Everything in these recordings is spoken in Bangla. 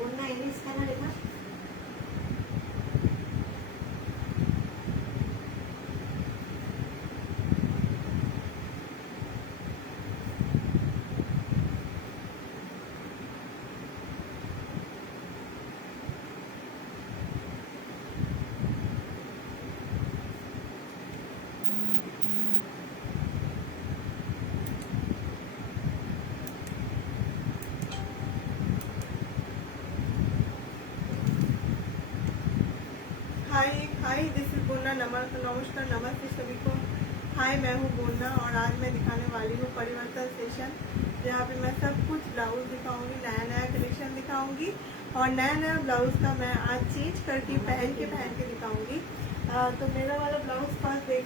বন্যা ইংলিশ কেন লেখা? हाय हाय दिस इज बोन्ना। नमस्कार नमस्ते सभी को। हाय मैं हूँ बोन्ना और आज मैं दिखाने वाली हूँ परिवर्तन सेशन, जहाँ पे मैं सब कुछ ब्लाउज दिखाऊंगी, नया नया कलेक्शन दिखाऊंगी और नया नया ब्लाउज का मैं आज चेंज करके पहन के दिखाऊंगी। तो मेरा वाला ब्लाउज फर्स्ट देख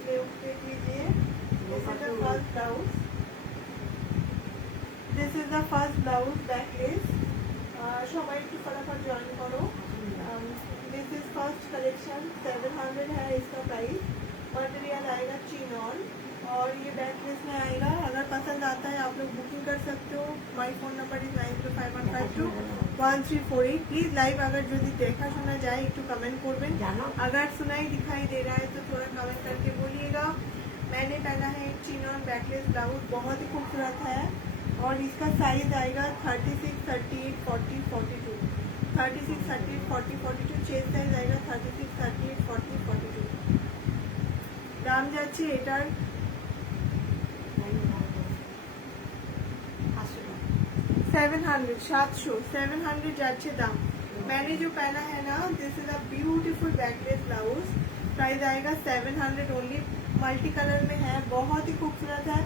लीजिए। This is the first blouse, this is the first blouse backless. সবাই একটু फटाफट ज्वाइन करो। दिस इज फर्स्ट कलेक्शन, 700 है इसका प्राइस। मटेरियल आएगा चिनॉन और ये बैकलेस में आएगा। अगर पसंद आता है आप लोग बुकिंग कर सकते हो। My phone number is 9051521348। Please live अगर जो देखा सुना जाए एक तो कमेंट करबें, अगर सुनाई दिखाई दे रहा है तो थोड़ा कमेंट करके बोलिएगा। मैंने पहना है चिनॉन बैकलेस ब्लाउज, बहुत ही खूबसूरत है और इसका साइज आएगा 36, 38, 40, 42। 36, 38, 40, 42 चेस्ट साइज आएगा 36, 38, 40, 42। দাম যাচ্ছে এটার 700, 700 যাচ্ছে দাম। मैंने जो पहना है ना, this is a beautiful backless blouse. Price आएगा 700 ओनली। मल्टी कलर में है, बहुत ही खूबसूरत है।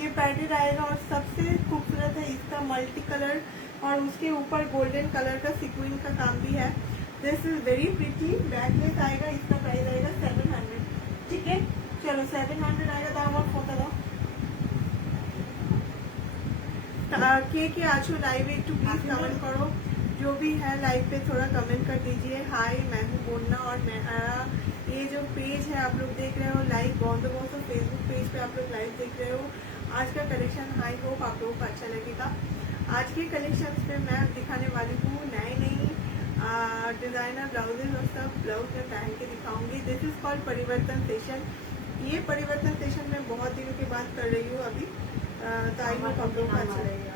ये पैडेड आएगा और सबसे खूबसूरत है इसका मल्टी कलर और उसके ऊपर गोल्डन कलर का सिक्विन का काम भी है। This is very pretty. Backless आएगा, इसका प्राइस आएगा 700। ठीक है, चलो 700 आएगा। दाम और फोटो दो। के आजो लाइव एक प्लीज कमेंट करो। जो भी है लाइव पे थोड़ा कमेंट कर दीजिए। हाय मैं हूँ बोन्ना और मेरा ये जो पेज है आप लोग देख रहे हो लाइव बहुत फेसबुक पेज पे आप लोग लाइव देख रहे हो। आज का कलेक्शन आई होप आप लोगों को अच्छा लगेगा। आज के कलेक्शन पे मैं दिखाने वाली हूँ नई डिजाइनर ब्लाउजेज और सब ब्लाउज में पहन के दिखाऊंगी। दिस इज कॉल्ड परिवर्तन सेशन। ये परिवर्तन सेशन मैं बहुत दिनों के बाद कर रही हूँ अभी, तो आई होप आप लोगों को अच्छा लगेगा।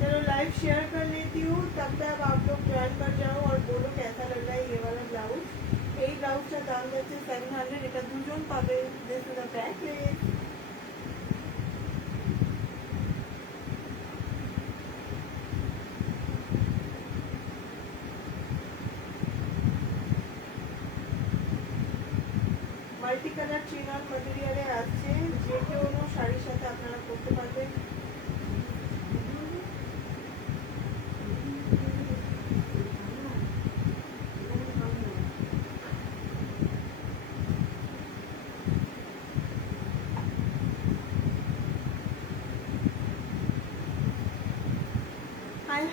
चलो लाइव शेयर कर लेती हूँ, तब तक आप लोग ज्वाइन कर जाओ और बोलो कैसा लग रहा है ये वाला ब्लाउज। এই ব্লাউজটার দাম যাচ্ছে 700। এটা দুজন পাবে। This is a backless. Multi colour chinon ম্যাটেরিয়ালে আছে, যে কোনো শাড়ির সাথে আপনারা পরতে পারবেন।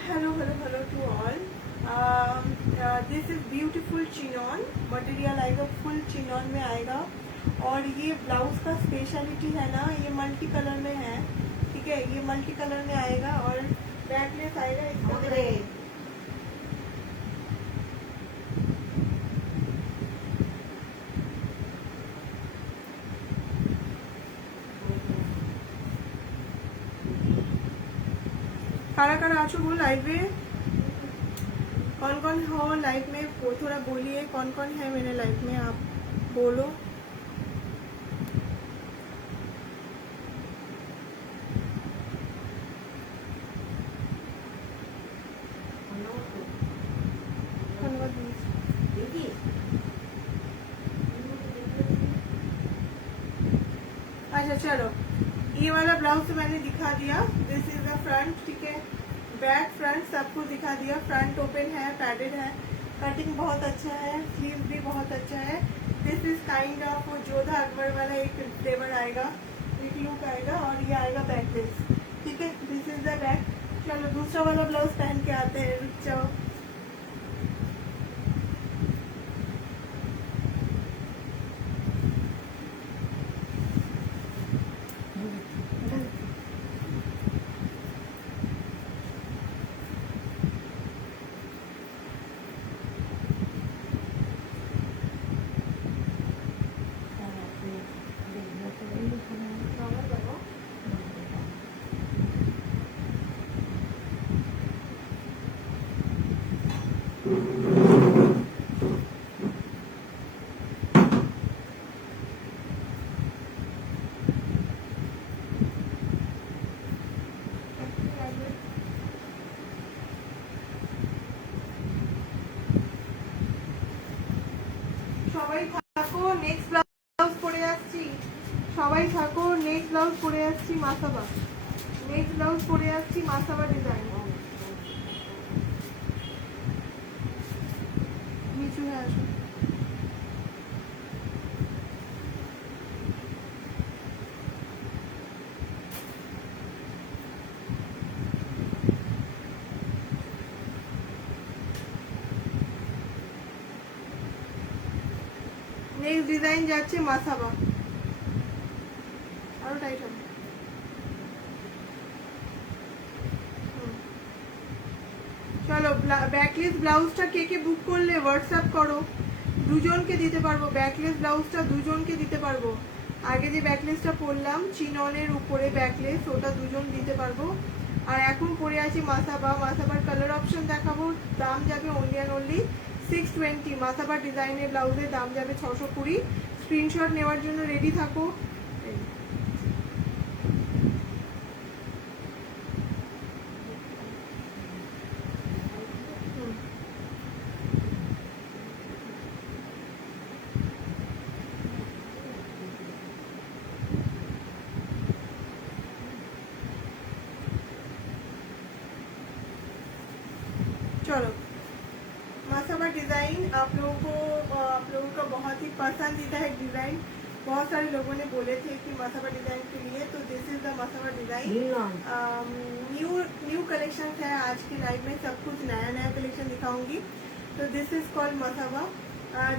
hello to all. This is beautiful chinon material आएगा, फुल चिनॉन में आएगा और ये ब्लाउज का स्पेशलिटी है ना, ये मल्टी कलर में है। ठीक है, ये मल्टी कलर में आएगा और बैकलेस आएगा इसका। कारा कारा आचो बोल लाइव में, कौन हो लाइव में थोड़ा बोलिए, कौन है मेरे लाइव में, आप बोलो। अच्छा चलो, ये वाला ब्लाउज तो मैंने दिखा दिया। दिस इज द फ्रंट, ठीक है, बैक फ्रंट सब कुछ दिखा दिया। फ्रंट ओपन है, पैडेड है, कटिंग बहुत अच्छा है, स्लीव भी बहुत अच्छा है। This is kind of Jodha Akbar वाला एक फ्लेवर आएगा, एक लुक आएगा, और ये आएगा बैकलेस, ठीक है। This is the back. चलो दूसरा वाला ब्लाउज पहन के आते हैं, रुक जाओ। সবাই থাকো, নেক্সট ব্লাউজ পরে আসছি। সবাই থাকো, নেক্সট ব্লাউজ পরে আসছি মাসাবা। নেক্সট ব্লাউজ পরে আসছি মাসাবা ডিজাইন। নিচু হয়ে আসো। নেক্সট ডিজাইন যাচ্ছে মাসাবা, আরো টাইট হবে। চলো ব্যাকলেস ব্লাউজটা কে কে বুক করলে হোয়াটসঅ্যাপ করো, দুজনকে দিতে পারবো। ব্যাকলেস ব্লাউজটা দুজনকে দিতে পারবো। আগে যে ব্যাকলেসটা পরলাম চিননের উপরে ব্যাকলেস, ওটা দুজন দিতে পারবো। আর এখন পরে আছি মাসাবা। মাসাবার কালার অপশন দেখাবো, দাম যাবে অনলি অ্যান্ড অনলি 620। মাসাবা ডিজাইনের ব্লাউজের দাম যাবে 620। স্ক্রিনশট নেওয়ার জন্য রেডি থাকো। चलो मासाबा डिजाइन आप लोगों का बहुत ही पसंदीदा है डिजाइन। बहुत सारे लोगों ने बोले थे कि मासाबा डिजाइन के लिए, तो this is the Masaba design. New collection है आज की लाइव में, सब कुछ नया नया कलेक्शन दिखाऊंगी। तो दिस इज कॉल्ड मासाबा।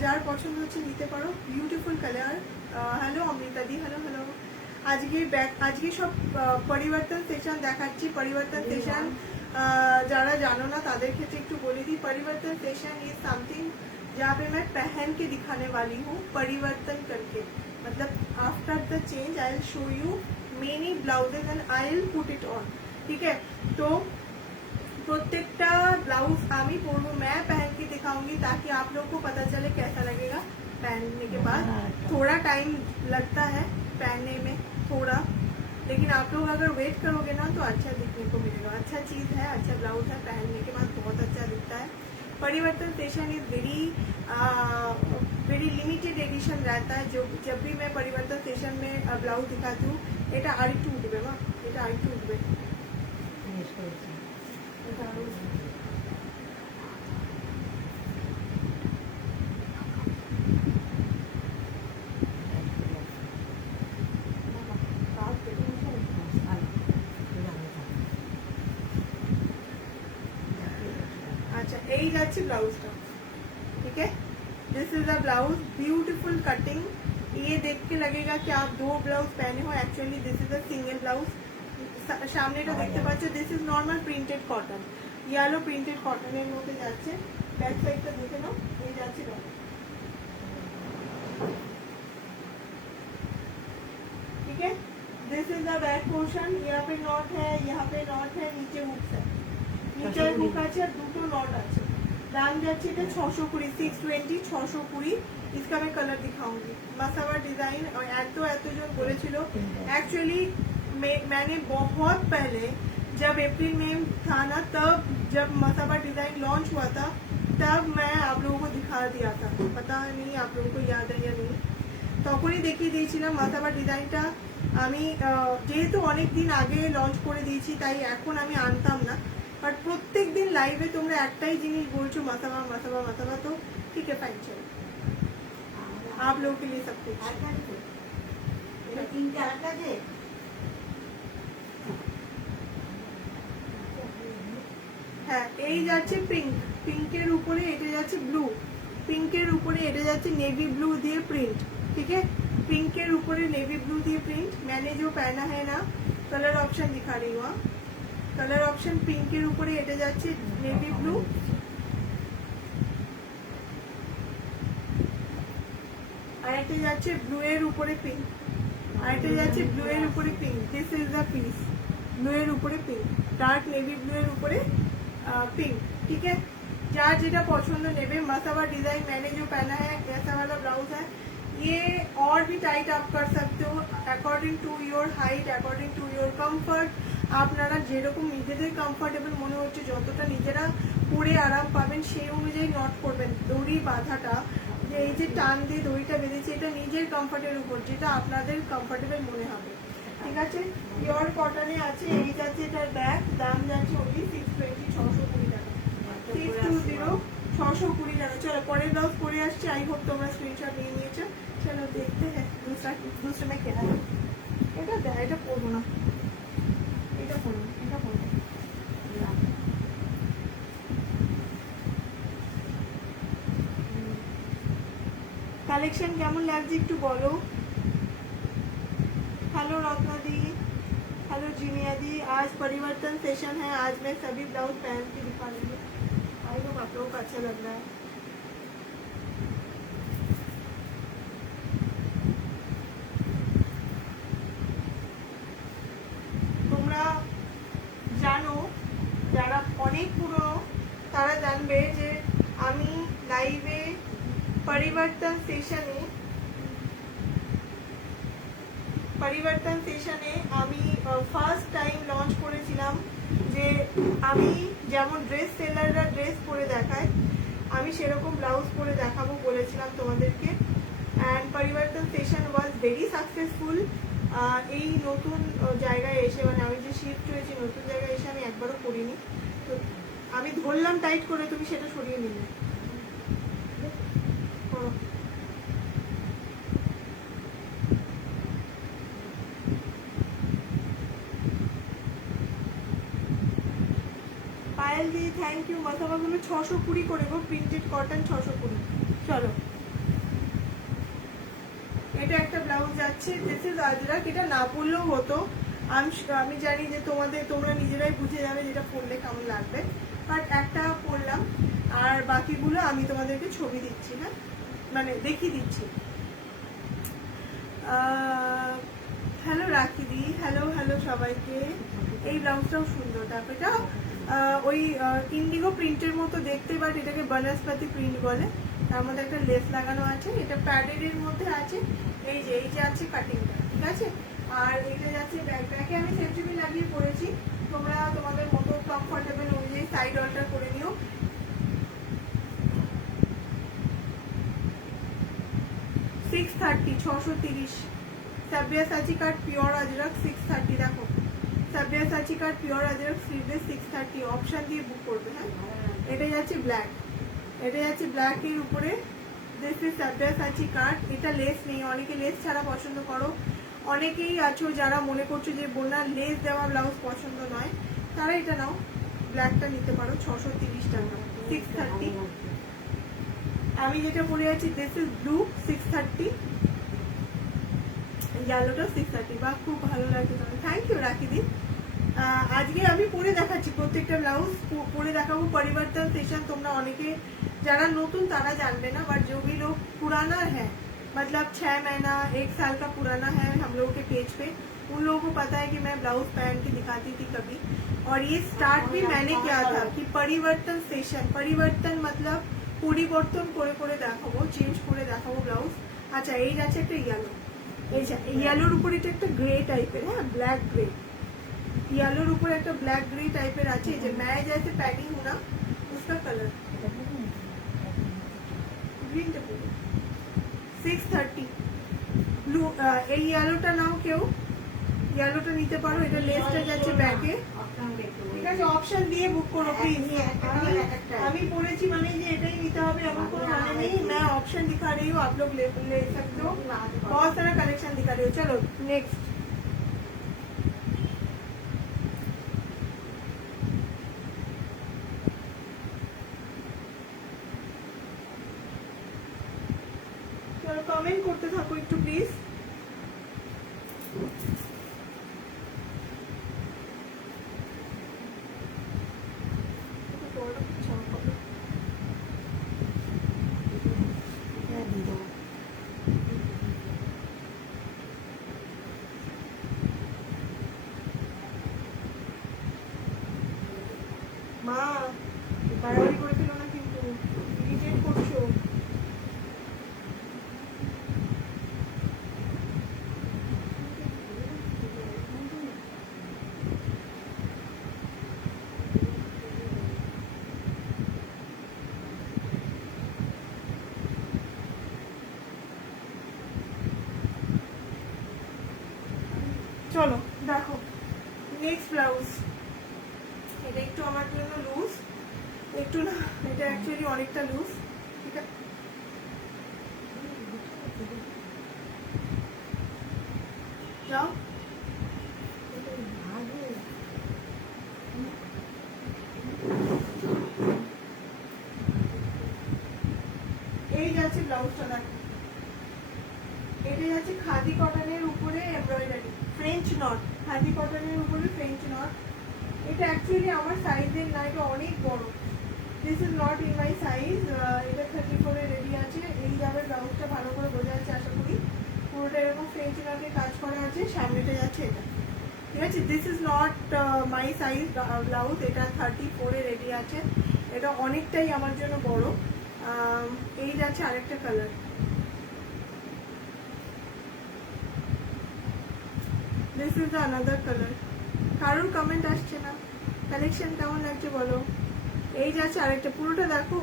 जार पसंद হচ্ছে নিতে পারো, বিউটিফুল কালার। হ্যালো অমৃতা দি, হ্যালো হ্যালো। আজকে সব পরিবর্তন সেশন দেখাচ্ছি। পরিবর্তন সেশন যারা জানো না তাদের ক্ষেত্রে একটু বলে দিই, परिवर्तन सेशन इज समथिंग जहाँ पे मैं पहन के दिखाने वाली हूँ, परिवर्तन करके, मतलब after the change I will show you many blouses and I will put it on, ठीक है। तो प्रत्येकटा ब्लाउज आमी पहनूं, मैं पहन के दिखाऊंगी ताकि आप लोगों को पता चले कैसा लगेगा पहनने के बाद। थोड़ा टाइम लगता है पहनने में थोड़ा, लेकिन आप लोग अगर वेट करोगे ना तो अच्छा दिखने को मिलेगा। अच्छा चीज़ है, अच्छा ब्लाउज है, पहनने के बाद बहुत अच्छा दिखता है। परिवर्तन session is very limited edition रहता है। जो जब भी मैं परिवर्तन सेशन में ब्लाउज दिखाती हूँ, এটা আরেকটু উঠবে মা, এটা আরেকটু উঠবে। अच्छा यही যাচ্ছে ব্লাউজটা, ठीक है। This is the blouse, beautiful cutting. ये देख के लगेगा कि आप दो ब्लाउज पहने हो, actually this is a single blouse. সামনেটা দেখতে পাচ্ছ, this is normal printed cotton, yellow printed কটনের মধ্যে যাচ্ছে। ব্যাক সাইডটা দেখে নাও, এই যাচ্ছে ठीक है। This is the back portion, यहाँ पे नॉट है, यहाँ पे नॉट है, नीचे हुक्स है, नीचे हुक আছে আর দুটো নট আছে। দাম যাচ্ছে এটা 620, 620 620। इसका मैं कलर दिखाऊंगी। मसाबा डिजाइन, और एतो जो बोलेছিল एक्चुअली मैंने बहुत पहले जब अप्रैल में था ना, तब जब मसाबा डिजाइन लॉन्च हुआ था तब मैं आप लोगों को दिखा दिया था, पता नहीं आप लोगों को याद है या नहीं। তখনই দেখিয়ে দিয়েছিলাম মাসাবা ডিজাইনটা আমি যেহেতু অনেক দিন আগে লঞ্চ করে দিয়েছি তাই এখন আমি আনতাম না, বাট প্রত্যেক দিন লাইভে তোমরা একটাই জিনিস বলছো মাথাবা মাথাবা মাথাবা, তো ठीक है फाइन चलो आप लोगों के लिए सब कुछ। হ্যাঁ এই যাচ্ছে পিঙ্ক, পিঙ্কের উপরে এটা যাচ্ছে ব্লু, पिंकेर ऊपर এটা যাচ্ছে नेवी ब्लू दिए प्रिंट, ठीक है। पिंकेर ऊपर नेवी ब्लू दिए प्रिंट। मैंने जो पहना है ना, कलर ऑप्शन दिखा रही हूँ, कलर ऑप्शन पिंकेर ऊपर এটা যাচ্ছে नेवी ब्लू, আর এটা যাচ্ছে ব্লু এর উপরে পিঙ্ক, আর এটা যাচ্ছে ব্লু এর উপরে pink. This is the piece, blue এর উপরে পিঙ্क, डार्क नेवी ब्लू এর উপরে पिंक, ठीक है। যার যেটা পছন্দ নেবে। मसावा डिजाइन मैंने जो पहना है ऐसा वाला ब्लाउज है, ये और भी टाइट आप कर सकते हो according to your height, according to your comfort. আপনারা যেরকম নিজেদের কমফোর্টেবল মনে হচ্ছে, যতটা নিজেরা পরে আরাম পাবেন সেই অনুযায়ী নট করবেন। দড়ি বাঁধাটা, যে এই যে টান দিয়ে দড়িটা বেঁধেছে, এটা নিজের কমফোর্টের উপর, যেটা আপনাদের কমফোর্টেবল মনে হবে, ঠিক আছে। পিওর কটনে আছে, এই যাচ্ছে এটার ব্যাগ, দাম যাচ্ছে ওনলি 620, 620 টাকা, 620, 620 টাকা। চলো পরের ব্লাউজ পরে আসছে, আই হোপ তোমরা স্ক্রিনশট নিয়ে নিয়েছো। চলো দেখতে হ্যাঁ दूसरा में क्या है, এটা পরবো না, এটা পরবো, এটা পরবো। কালেকশন কেমন লাগছে একটু বলো। हेलो रत्ना दी, हेलो जीनिया दी। आज परिवर्तन सेशन है, आज मैं सभी ब्लाउज पहन के दिखा रही हूँ। आई होप आप लोगों को अच्छा लग रहा है। তোমরা জানো, যারা অনেক পুরনো তারা জানবে যে আমি লাইভে পরিবর্তন সেশনে আমি ফার্স্ট টাইম লঞ্চ করেছিলাম যে আমি যেমন ড্রেস সেলাররা ড্রেস পরে দেখায়, আমি সেরকম ব্লাউজ পরে দেখাবো বলেছিলাম তোমাদেরকে। অ্যান্ড পরিবর্তন সেশন ওয়াজ ভেরি সাকসেসফুল। এই নতুন জায়গায় এসে, মানে আমি যে শিফট হয়েছি নতুন জায়গায় এসে আমি একবারও করিনি, তো আমি ধরলাম টাইট করে, তুমি সেটা সরিয়ে নিলে। পায়েল দি থ্যাংক ইউ। মাথাবাগুলো 620 করে গো, প্রিন্টেড কটন 620। চলো এটা একটা ব্লাউজ যাচ্ছে, দিস ইজ আজরাক। এটা না পরলেও হতো, আমি জানি যে তোমরা নিজেরাই বুঝে যাবে যেটা পরলে কেমন লাগবে, বাট একটা পরলাম, আর বাকিগুলো আমি তোমাদেরকে ছবি দিচ্ছি, হ্যাঁ মানে দেখিয়ে দিচ্ছি। হ্যালো রাখি দি, হ্যালো হ্যালো সবাইকে। এই ব্লাউজটাও সুন্দর, তারপর এটা ওই ইন্ডিগো প্রিন্টের মতো দেখতে, বাট এটাকে বনস্পতি প্রিন্ট বলে। তার মধ্যে একটা লেস লাগানো আছে, এটা প্যাডেড এর মধ্যে আছে। এই যে আছে কাটিংটা, ঠিক আছে। আর এটা যাচ্ছে ব্যাকে আমি সেফটি লাগিয়ে পরেছি, তোমরা তোমাদের মতো কমফোর্টেবল অনুযায়ী সাইড অল্টার করে নিও। 630, 630। সাব্যাসাচি কাট পিওর আজরক 630। দেখো সাব্যাসাচি কাট পিওর আজরক স্লিভলেস 630 অপশন দিয়ে বুক করবে, হ্যাঁ। এটা যাচ্ছে ব্ল্যাক, এটা যাচ্ছে ব্ল্যাক এর উপরে দিস ইজ সাব্যাসাচি কাট। এটা লেস নেই, অনেকে লেস ছাড়া পছন্দ করো, অনেকেই আছো যারা মনে করছো যে বোনার লেস দেওয়া ব্লাউজ পছন্দ নয়, তারা এটা নাও, ব্ল্যাকটা নিতে পারো। 630 টাকা, 630। আমি যেটা পরে আছি দিস ইজ ব্লু 630, ইয়েলোটা 630। বা খুব ভালো লাগছে তোমার, থ্যাংক ইউ রাখিদি। আজকে আমি পরে দেখাচ্ছি প্রত্যেকটা ব্লাউজ পরে দেখাবো। পরিবর্তন सेशन তোমরা অনেকে যারা নতুন তারা জানবে না, बट जो भी लोग पुराना है, मतलब 6 महीना 1 साल का पुराना है हम लोगों के पेज पे, उन लोगों को पता है कि मैं ब्लाउज पहन के दिखाती थी कभी। और ये स्टार्ट भी मैंने किया था कि परिवर्तन सेशन, परिवर्तन मतलब পরিবর্তন করে করে দেখাবো, চেঞ্জ করে দেখাবো ব্লাউজ। আচ্ছা এই যাচ্ছে একটা ইয়েলো, এই ইয়েলোর উপর এটা একটা গ্রে টাইপের, হ্যাঁ ব্ল্যাক গ্রে, येलोर ऊपर एक ब्लैक ग्रे टाइप আছে, যে मैं जैसे पैकिंग हूँ ना उसका कलर ग्रीन टा 630 ব্লু। এই ইয়েলোটা নাও কেউ, ইয়েলোটা নিতে পারো, এটা লেসটা যাচ্ছে ব্যাকে, ঠিক আছে? অপশন দিয়ে বুক করো প্লিজ। আমি পড়েছি মানে যে এটাই নিতে হবে এমন কোনো মানে নেই। मैं ऑप्शन दिखा रही हूँ, आप लोग ले सकते हो, बहुत सारा कलेक्शन दिखा रही हूँ। चलो नेक्स्ट। চলো কমেন্ট করতে থাকো একটু প্লিজ। মা বাড়াবাড়ি করে ফেলো না কিন্তু, ইরিটেট করছো। চলো দেখো নেক্সট ব্লাউজ। এটা একটু আমার জন্য লুজ, একটু না, এটা অ্যাকচুয়ালি অনেকটা লুজ, ঠিক আছে? যাও এই যাচ্ছে ব্লাউজটা, দেখো এটা যাচ্ছে খাদি কটনের উপরে এমব্রয়ডারি, ফ্রেঞ্চ নট, খাদি কটনের উপরে ফ্রেঞ্চ নট। এটা অ্যাকচুয়ালি আমার সাইজের না, এটা অনেক বড়। This is not in my size. এটা 34 এ রেডি আছে। এই যাবে ব্লাউজটা, ভালো করে বোঝা যাচ্ছে আশা করি। পুরোটা এরকম ফ্রেঞ্চ নটের কাজ করা আছে, সামনেটা যাচ্ছে এটা, ঠিক আছে? This is not my size blouse, এটা 34 এ রেডি আছে। এটা অনেকটাই আমার জন্য বড়। এই যাচ্ছে আরেকটা colour, this is the another colour. কারোর কমেন্ট আসছে না, কালেকশন কেমন লাগছে বলো। এই যাচ্ছে আরেকটা, পুরোটা দেখো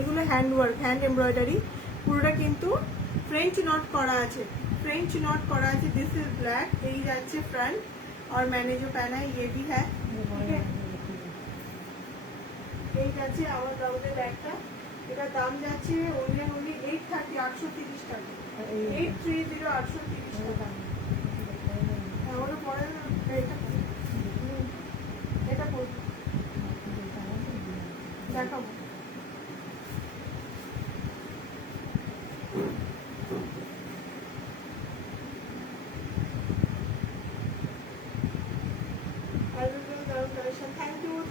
এগুলো হ্যান্ড ওয়ার্ক, হ্যান্ড এমব্রয়ডারি, পুরোটা কিন্তু फ्रेंच नॉट करा আছে, फ्रेंच नॉट करा আছে। This is black. এই যাচ্ছে फ्रंट, और मैंने जो पहना है ये भी है, ठीक है? এই যাচ্ছে আমার ব্লাউজের ব্যাগটা, এটা দাম যাচ্ছে only 830, 830 টাকা, 830, 830 টাকা। ওটা পরে না, এটা পড়বে, দেখাবো।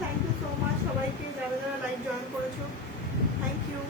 থ্যাংক ইউ সো মাচ সবাইকে যারা যারা লাইভ জয়েন করেছো, থ্যাংক ইউ।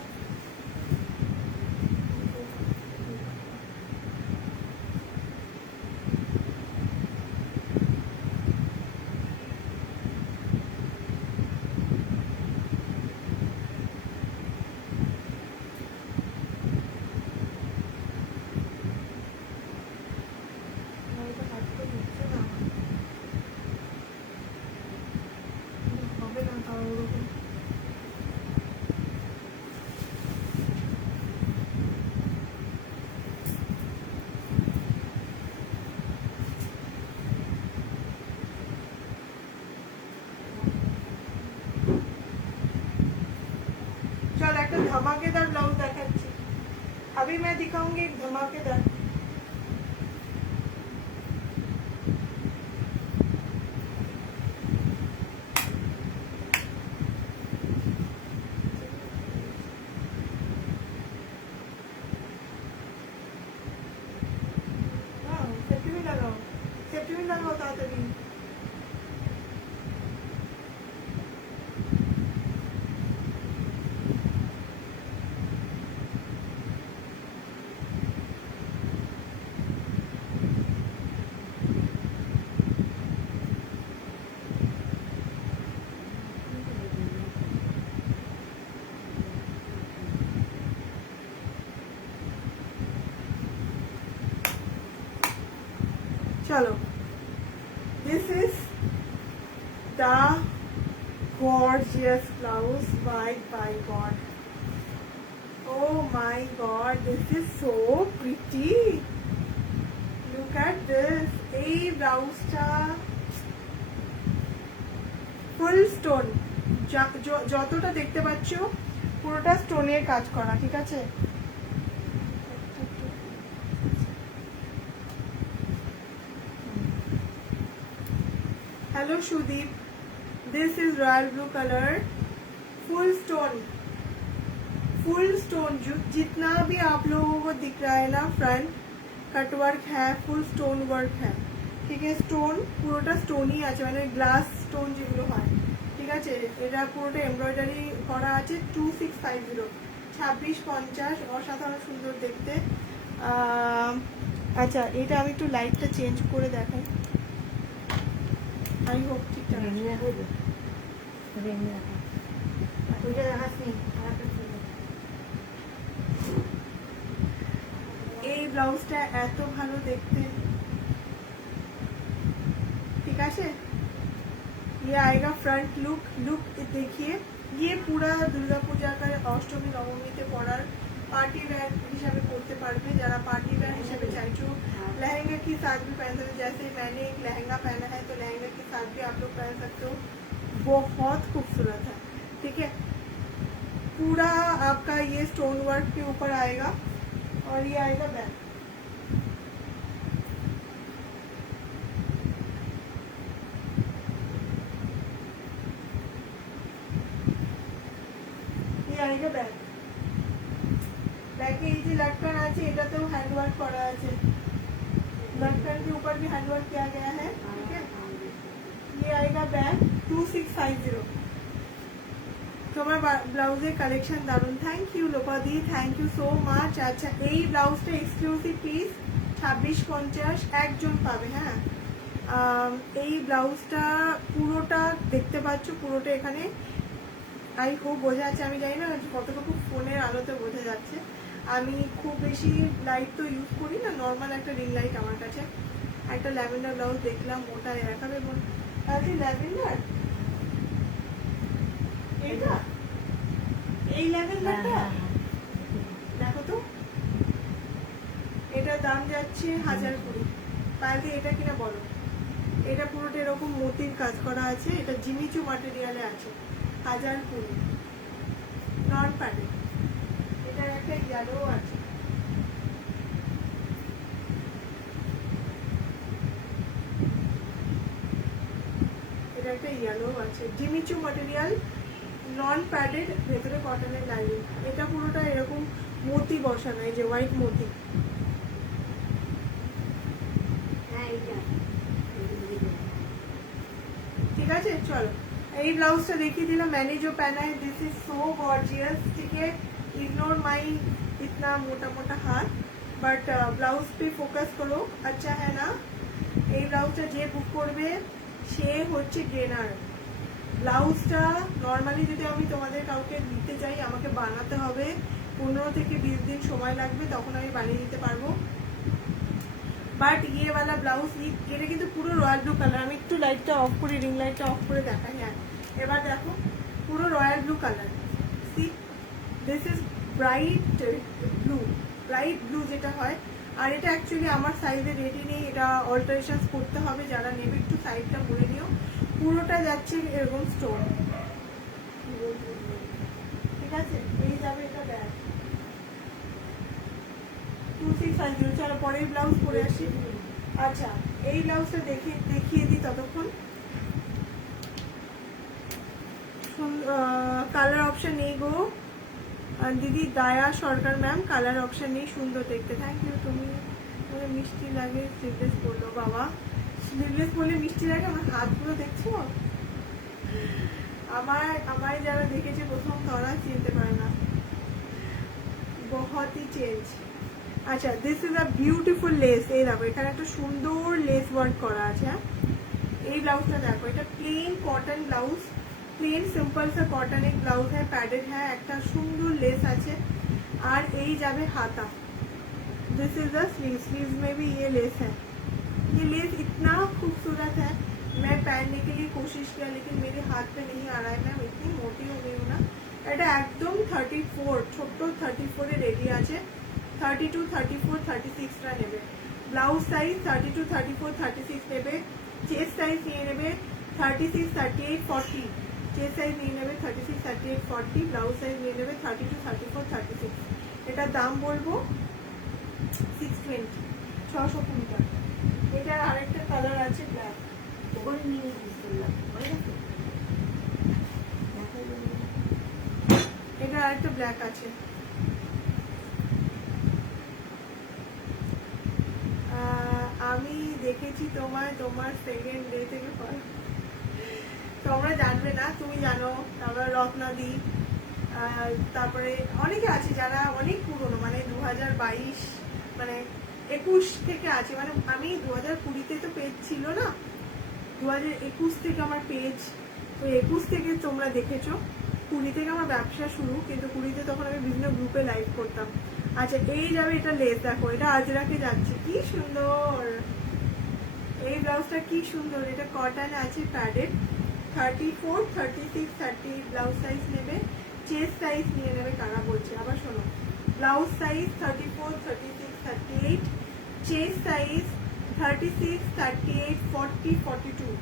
चल एक धमाकेदार ब्लाउज देखाচ্ছি। अभी मैं दिखाऊंगी एक धमाकेदार। सेफ्टी भी लगाओ ताड़ाताड़ी। चलो, this is the gorgeous blouse. My God, oh my God, this is so pretty. Look at this. এই এই ব্লাউজটা ফুল স্টোন, যতটা দেখতে পাচ্ছ পুরোটা স্টোনের কাজ করা, ঠিক আছে। Hello Sudeep, this is royal blue colour, full stone, जितना भी आप लोगों को दिख रहा है ना, फ्रंट कटवर्क है, फुल स्टोन वर्क है, ठीक है। स्टोन পুরোটা স্টোনই আছে, মানে গ্লাস স্টোন যেগুলো হয়, ঠিক আছে। এটা পুরোটা এমব্রয়ডারি করা আছে। 2650, 2650, অসাধারণ সুন্দর দেখতে। আচ্ছা, এটা আমি একটু লাইটটা চেঞ্জ করে দেখাই, आई होप ठीक ठाक এই ব্লাউজটা এত ভালো দেখতে, ঠিক আছে। ये आएगा फ्रंट लुक देखिए, ये पूरा दुर्गा पूजा का অষ্টমী নবমীতে পরার पार्टी वेयर हिसाब से पड़ते पारबे, जरा पार्टी वेयर हिसाब से चाइछो लहंगा के साथ भी पहन सकते हो। जैसे मैंने एक लहंगा पहना है तो लहंगा के साथ भी आप लोग पहन सकते हो, बहुत खूबसूरत है, ठीक है। पूरा आपका ये स्टोन वर्क के ऊपर आएगा और ये आएगा बैक। ये आएगा बैक, बैके ये जो लटकन আছে এটাতেও হ্যান্ড ওয়ার্ক করা আছে, लटकन के ऊपर भी हैंड वर्क किया गया है, ठीक है। ये आएगा बैक 2650। তোমার ব্লাউজের কালেকশন দারুন, থ্যাংক ইউ লোপাদি, থ্যাংক ইউ সো মাচ। আচ্ছা, এই ব্লাউজটা এক্সক্লুসিভ পিস 2650 একজন পাবে, হ্যাঁ। এই ব্লাউজটা পুরোটা দেখতে পাচ্ছ, পুরোটা এখানে আই হোপ বোঝা যাচ্ছে, আমি জানি না কতটুকু ফোনের আলোতে বোঝা যাচ্ছে। আমি খুব বেশি লাইট তো ইউজ করি না, নর্মাল একটা রিং লাইট আমার কাছে। একটা ল্যাভেন্ডার ব্লাউজ দেখলাম, ওটা দেখাবে ল্যাভেন্ডার, এইটা এই ল্যাভেন্ডারটা দেখো তো, এটার দাম যাচ্ছে 1020। তাহলে এটা কিনা বলো, এটা পুরোটা এরকম মোতির কাজ করা আছে, এটা জিমিচু ম্যাটেরিয়ালে আছে, 1020 নন প্যাডেড। এটার একটা ইয়েলো আছে, এটা একটা ইয়েলো আছে, জিমিচু ম্যাটেরিয়াল, নন প্যাডেড, ভেতরে কটনের লাইনিং। এটা পুরোটা এরকম মোতি বসানো, এই যে হোয়াইট মোতি, ঠিক আছে। চলো, এই ব্লাউজটা দেখিয়ে দিলাম, मैंने जो पहना है दिस इज सो गॉर्जियस, ठीक है। इग्नोर माई इतना मोटा मोटा हाथ, बट ब्लाउज पे फोकस करो, अच्छा है ना। এই ব্লাউজটা যে বুক করবে সে হচ্ছে গেনার। ব্লাউজটা নর্মালি যদি আমি তোমাদের কাউকে দিতে চাই, আমাকে বানাতে হবে, 15 থেকে 20 দিন সময় লাগবে, তখন আমি বানিয়ে দিতে পারবো। বাট ইয়ে वाला ব্লাউজ, এটা কিন্তু পুরো রয়্যাল ব্লু কালার। আমি একটু লাইটটা অফ করে, রিং লাইটটা অফ করে দেখাই। হ্যাঁ, এবার দেখো, পুরো royal blue colour. See, this is bright blue যেটা হয়। আর এটা অ্যাকচুয়ালি আমার সাইজে রেডি নেই, এটা অল্টারেশন করতে হবে। যারা নেবে একটু সাইডটা মুড়ে নিও। পুরোটা যাচ্ছে এরকম স্টোন, ঠিক আছে। এই যাবে এটা ব্যাগ 2650। চলো পরের ব্লাউজ পরে আসি। আচ্ছা, এই ব্লাউজটা দেখিয়ে দিই ততক্ষণ। কালার অপশন নেই গো দিদি, দায়া সরকার ম্যাম, কালার অপশন নেই, সুন্দর দেখতে, থ্যাংক ইউ। তুমি মিষ্টি লাগে স্লিভলেস পরলো, বাবা স্লিভলেস পরলে মিষ্টি লাগে? আমার হাতগুলো দেখছো, আমার যারা দেখেছে প্রথম তারা চিনতে পারে না, বহুত হি চেঞ্জ। আচ্ছা, this is a beautiful less, এই দেখো এখানে একটা সুন্দর লেস ওয়ার্ক করা আছে। এই ব্লাউজটা দেখো, এটা plain cotton blouse, plain simple সা कॉटन एक ब्लाउज है, पैडेड है, একটা সুন্দর লেস আছে। আর এই যাবে হাতা, दिस इज द स्लीव्स में भी ये लेस है। ये लेस इतना खूबसूरत है, मैं पहनने के लिए कोशिश किया लेकिन मेरे हाथ पे नहीं आ रहा है, मैं इतनी मोटी हो गई हूँ ना। এটা একদম 34, ছোট্ট 34 এ রেডি আছে, 32, 34, 36টা নেবে। ব্লাউজ সাইজ 32, 34, 36 নেবে, চেস্ট সাইজ নিয়ে নেবে 36, 38, 40, চেস্ট সাইজ নিয়ে নেবে 36, 38, 40, ব্লাউজ সাইজ নিয়ে নেবে 32, 34, 36। এটার দাম বলবো 620, 620 টাকা। এটার আরেকটা কালার আছে ব্ল্যাক, ওখানে নিয়ে গেছিলাম, এটা আরেকটা ব্ল্যাক আছে। আমি দেখেছি তোমায় তোমার সেকেন্ড ডে থেকে তোমরা জানবে না, তুমি জানো, তারপর রত্নাদি, তারপরে অনেকে আছে যারা অনেক পুরনো, মানে 2022 মানে 21 থেকে আছে, মানে আমি 2020-তে তো পেজ ছিল না, 2021 থেকে আমার পেজ, তো 21 থেকে তোমরা দেখেছো। 20 থেকে আমার ব্যবসা শুরু, কিন্তু 20-তে তখন আমি বিভিন্ন গ্রুপে লাইভ করতাম। আচ্ছা, এই যাবে এটা লেস, দেখো এটা আজরাকে যাচ্ছে, কি সুন্দর এই ব্লাউজটা, কি সুন্দর। এটা কটন আছে, প্যাডেড, 34, 36, 38 ব্লাউজ সাইজ নেবে, চেস্ট সাইজ নিয়ে নেবে। কারা বলছে আবার শোনো, ব্লাউজ সাইজ 34, 36, 38, চেস্ট সাইজ 36, 38, 40, 42,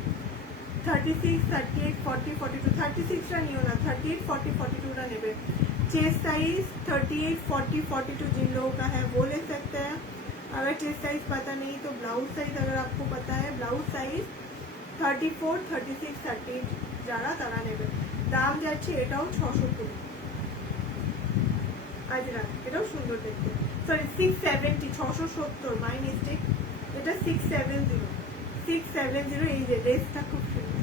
36, 38, 40, 42, 36টা নিও না, 38, 40, 42টা नेबे। चेस्ट साइज 38, 40, 42 जिन लोगों का है वो ले सकते हैं। अगर चेस्ट साइज पता नहीं तो ब्लाउज साइज अगर आपको पता है, ब्लाउज साइज 34, 36, 38 যারা তারা নেবে। দাম যাচ্ছে এটাও 620 আজরা, এটাও সুন্দর দেখতে, সরি 670, 670 মাই মিস্টেক, এটা 670, 670। এই যে ড্রেসটা খুব সুন্দর,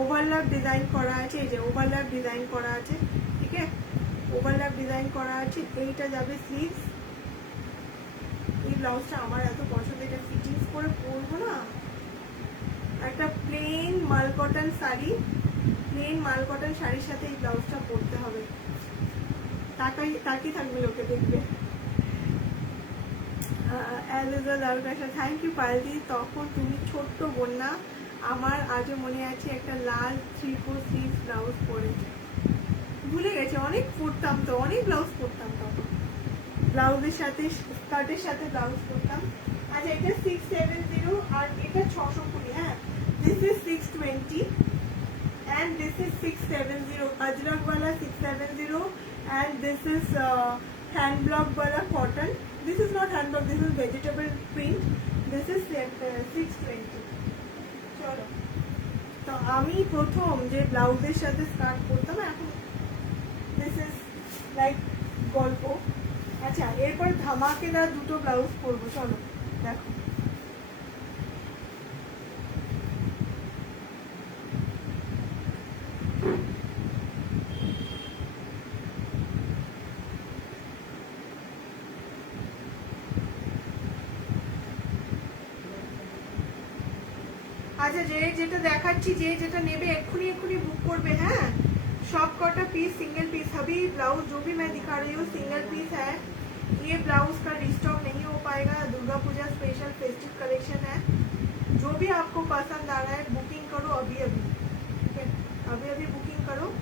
ওভারল্যাপ ডিজাইন করা আছে, এই যে ওভারল্যাপ ডিজাইন করা আছে, ঠিক আছে, ওভারল্যাপ ডিজাইন করা আছে। এইটা যাবে স্লিভস। এই ব্লাউজটা আমার এত পছন্দ, এটা ফিটিংস করে পরবো না। একটা প্লেন মাল কটন শাড়ি, প্লেন মাল কটন শাড়ির সাথে এই ব্লাউজটা পরতে হবে, তাকিয়ে থাকবে লোকে দেখবে। থ্যাংক ইউ পালদি। তখন তুমি ছোট্ট বন্যা, আমার আজও মনে আছে একটা লাল 3/4 স্লিভ ব্লাউজ পরেছে, ভুলে গেছে, অনেক পরতাম তো, অনেক ব্লাউজ পরতাম তখন, ব্লাউজের সাথে স্কার্টের সাথে ব্লাউজ পরতাম। আচ্ছা, এটা 670 আর এটা 620। হ্যাঁ, this is 620 and this is 670, ajrak wala 670 and this is hand block wala cotton. This is not hand block, this is vegetable print, this is 620। চলো, তো আমি প্রথম যে ব্লাউজের সাথে স্কার্ট পরতাম, এখন দিস ইজ লাইক গল্প। আচ্ছা, এরপর ধামাকেদার দুটো ব্লাউজ পরবো, চলো দেখো। আচ্ছা, যে যেটা দেখাচ্ছি, যে যেটা নেবে এক্ষুনি বুক করবে। হ্যাঁ, सब कटा पीस सिंगल पीस, अभी ब्लाउज जो भी मैं दिखा रही हूँ सिंगल पीस है। ये ब्लाउज का रिस्टॉक नहीं हो पाएगा, Durga Puja special festive collection है। जो भी आपको पसंद आ रहा है बुकिंग करो अभी अभी, ठीक है, अभी अभी बुकिंग करो।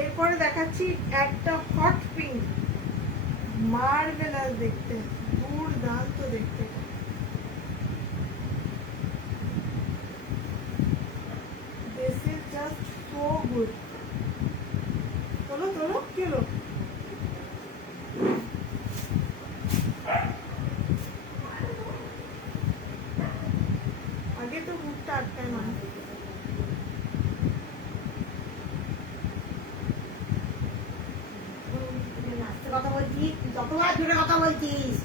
এরপরে দেখাচ্ছি একটা হট পিঙ্ক, মার্ভেলাস দেখতে, দুর্দান্ত দেখতে। This is just so good. তোলো তোলো, কি হলো? আগে তো হুকটা আটকায় মানুষ। কথা বলছি, যতবার জোরে কথা বলছিস।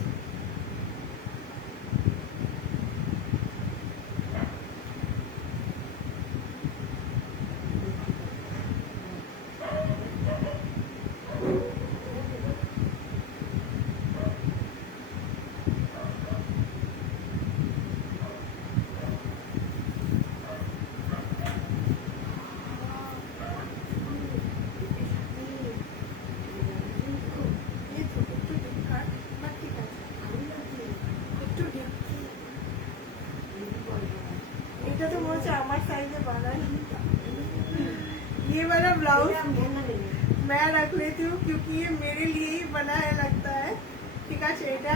এটা তো মনে হচ্ছে আমার সাইজে বানাই। ये वाला ब्लाउज मैं रख लेती हूँ क्योंकि ये मेरे लिए ही बना है लगता है। ঠিক আছে, এটা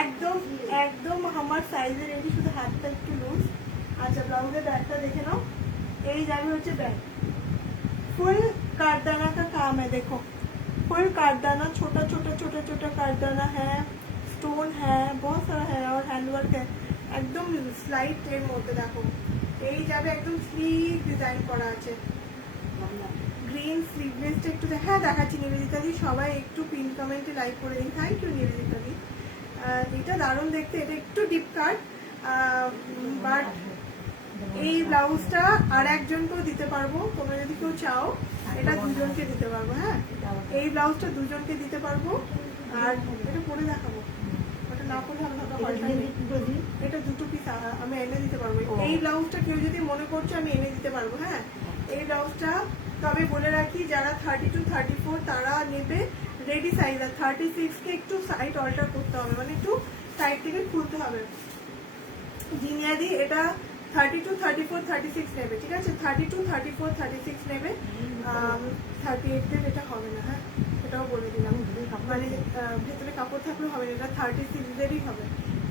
একদম একদম আমার সাইজে রেডি, শুধু হাতটা একটু লুজ। আচ্ছা, ব্লাউজের ব্যাগটা দেখে নাও। এই যাবে হচ্ছে ব্যাগ, फुल कारदाना का काम है। देखो फुल कारदाना, छोटा छोटा छोटा छोटा कारदाना है, स्टोन है, बहुत सारा है और हैंडवर्क है একদম স্লাইড এর মধ্যে। দেখো এই যাবে একদম স্লিক ডিজাইন করা আছে। গ্রিন স্লিভলেসটা একটু হ্যাঁ দেখাচ্ছি নিবেদিতা দি, সবাই একটু পিন কমেন্টে লাইক করে দিন। থ্যাংক ইউ নিবেদিতা দি। এটা দারুণ দেখতে, এটা একটু ডিপ কাট, বাট এই ব্লাউজটা আর একজনকেও দিতে পারবো, তোমরা যদি কেউ চাও। এটা দুজনকে দিতে পারবো। হ্যাঁ, এই ব্লাউজটা দুজনকে দিতে পারবো। আর এটা পরে দেখাবো, ওটা না পরে এটা দুটো পিস আমি এনে দিতে পারবো। এই ব্লাউজটা কেউ যদি মনে করছো আমি এনে দিতে পারবো। হ্যাঁ, এই ব্লাউজটা তবে বলে রাখি, যারা 32, 34 তারা নেবে রেডি সাইজ। আর 36 কে একটু সাইড অল্টার করতে হবে, মানে একটু সাইড থেকে খুলতে হবে। জিনিয়াদি এটা 32, 34, 36 নেবে, ঠিক আছে? 32, 34, 36 নেবে, 38 এর এটা হবে না। হ্যাঁ, এটাও বলে দিলাম, মানে ভেতরে কাপড় থাকলেও হবে না, এটা 36 এরই হবে।